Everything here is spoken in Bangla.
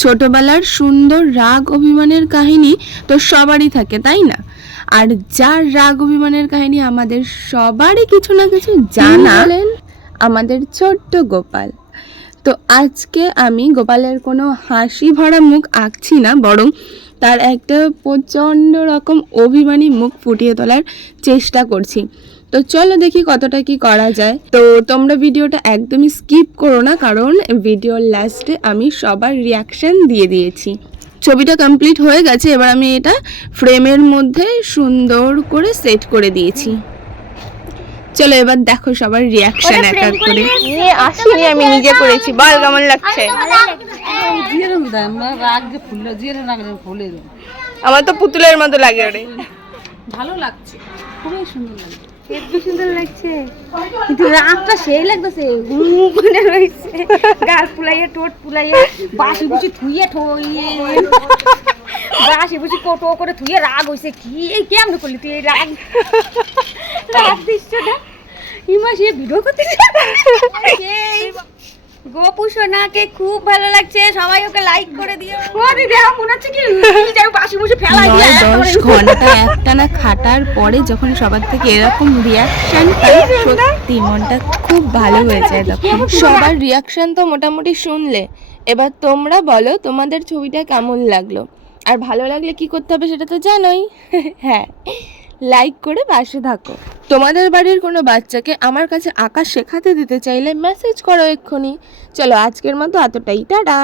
ছোটবেলার সুন্দর রাগ অভিমানের কাহিনী তো সবারই থাকে, তাই না? আর যার রাগ অভিমানের কাহিনী আমাদের সবারই কিছু না কিছু জানা, আমাদের ছোট্ট গোপাল। তো আজকে আমি গোপালের কোনো হাসি ভরা মুখ আঁকছি না, বরং তার একটা প্রচণ্ড রকম অভিমানী মুখ ফুটিয়ে তোলার চেষ্টা করছি। তো চলো দেখি কতটা কি করা যায়। তো তোমরা ভিডিওটা একদমই স্কিপ করো না, কারণ ভিডিওর লাস্টে আমি সবার রিয়াকশন দিয়ে দিয়েছি। ছবিটা কমপ্লিট হয়ে গেছে, এবার আমি এটা ফ্রেমের মধ্যে সুন্দর করে সেট করে দিয়েছি। চলো এবার দেখো সবার রিয়াকশন এক এক করে। আসিনি, আমি নিজে করেছি। বল কেমন লাগছে? আমার তো পুতুলের মতো লাগে। ওরে ভালো লাগছে, খুবই সুন্দর লাগছে, হেব্বি সুন্দর লাগছে, কিন্তু রাগটা সেই লাগতেছে। ঘুমে রয়েছে, গাল ফুলাইয়া, টোট ফুলাইয়া, বাসি বুঝি থুইয়ে ঠইয়ে, বাসি বুঝি কোটো করে থুইয়ে রাগ হইছে। কি কেমন করলি তুই এই রাগ? রাগ দৃশ্যটা ইমা সে ভিডিও করতেছে। গোপু সোনাকে খুব ভালো লাগছে, সবাই ওকে লাইক করে দিও। ওরে দেখ মনে হচ্ছে কি যাই বাসি বুঝি ফেলাই দিয়ে 10 ঘন্টা একটানা খাটার পরে যখন সবার থেকে এরকম রিয়াকশন পাই, সত্যি মনটা খুব ভালো হয়ে যায়। তখন সবার রিয়াকশন তো মোটামুটি শুনলে, এবার তোমরা বলো তোমাদের ছবিটা কেমন লাগলো। আর ভালো লাগলে কি করতে হবে সেটা তো জানোই। হ্যাঁ, লাইক করে পাশে থাকো। তোমাদের বাড়ির কোনো বাচ্চাকে আমার কাছে আঁকা শেখাতে দিতে চাইলে মেসেজ করো এক্ষুনি। চলো আজকের মতো এতটাই, টাটা।